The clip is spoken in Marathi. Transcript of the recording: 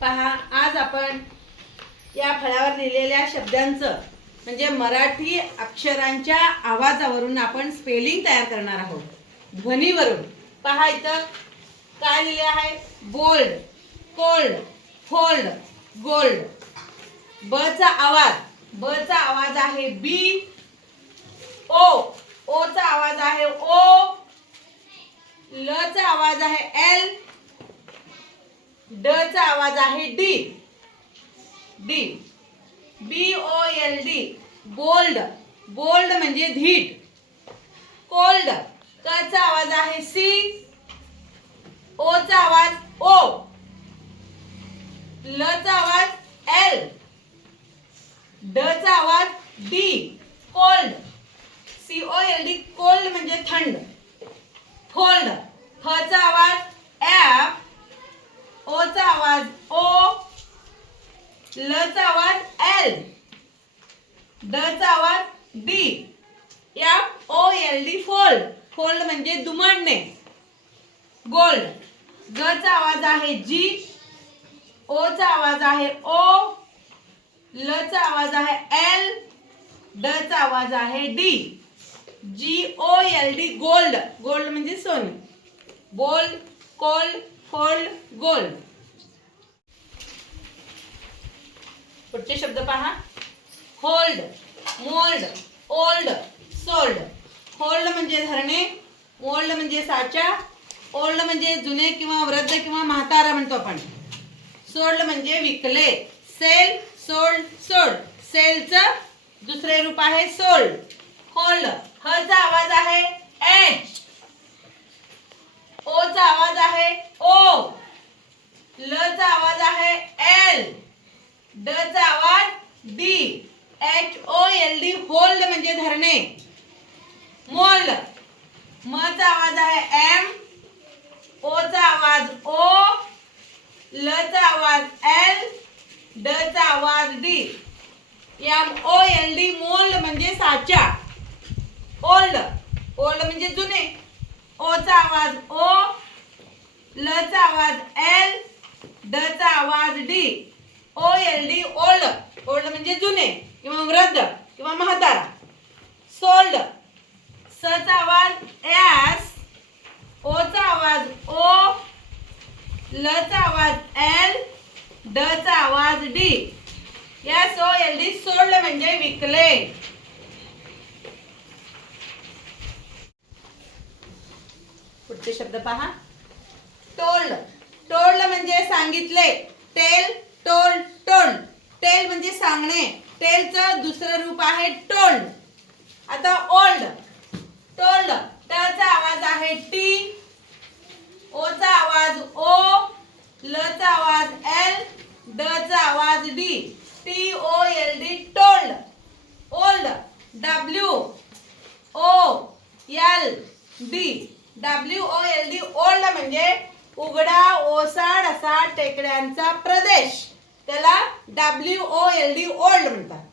पहा आज आपण या फळावर लिहिलेल्या शब्दांचं म्हणजे मराठी अक्षरांच्या आवाजावरून आपण स्पेलिंग तयार करणार आहोत. ध्वनीवरून. पहा इथं काय लिहिले आहे? Bold cold fold gold. ब चा आवाज. ब चा आवाज आहे बी ओ. ओ चा आवाज आहे ओ ल चा आवाज आहे एल ड चा आवाज आहे D. D. B O L D bold. Bold म्हणजे धीट. कोल्ड. क चा आवाज आहे सी. ओ चा आवाज ओ. ल चा आवाज एल. ड चा आवाज D. Cold. C O L D cold म्हणजे थंड. फोल्ड. फ चा आवाज ल चा आवाज एल. ड चा आवाज डी. या O L D fold fold म्हणजे दुमडणे. गोल्ड ग चा आवाज आहे जी ओ चा आवाज आहे ओ ल चा आवाज आहे एल ड चा आवाज आहे D G O L D gold gold म्हणजे सोने. गोल्ड कोल्ड फोल्ड गोल्ड पुढचे शब्द पहा. Hold mould old sold hold म्हणजे धरणे मोल्ड म्हणजे साचा ओल्ड म्हणजे जुने किंवा वृद्ध किंवा म्हातारा म्हणतो आपण. सोल्ड म्हणजे विकले सेल सोल्ड सोल्ड सेलचं दुसरे रूप आहे सोल्ड होल्ड ह चा आवाज आहे एच ओ चा आवाज आहे ओ ल चा आवाज आहे एल ड D H O L D hold म्हणजे धरणे. मोल्ड म चा आवाज आहे एम ओ चा आवाज ओ ल चा आवाज एल ड चा आवाज D M O L D mould म्हणजे साचा. ओल्ड ओल्ड म्हणजे जुने. ओ चा आवाज ओ ल चा आवाज एल ड चा आवाज D O L D old old म्हणजे जुने किंवा वृद्ध किंवा म्हातारा. सोल्ड. स चा आवाज एस ओचा आवाज ओ ल चा आवाज एल डचा आवाज D. S O L D sold म्हणजे विकले. पुढचे शब्द पहा. टोल्ड. टोल्ड म्हणजे सांगितले. टेल टोल टोल्ड टेल म्हणजे सांगणे. टेलचं दुसरं रूप आहे टोल्ड. आता ओल्ड. टोल्ड. टचा आवाज आहे टी. ओचा आवाज ओ. लचा आवाज एल. डचा आवाज D. T O L D told. Wold. W. O. L. D. W O L D wold म्हणजे उघडा ओसाड असा टेकड्यांचा प्रदेश. त्याला W O L D wold म्हणतात.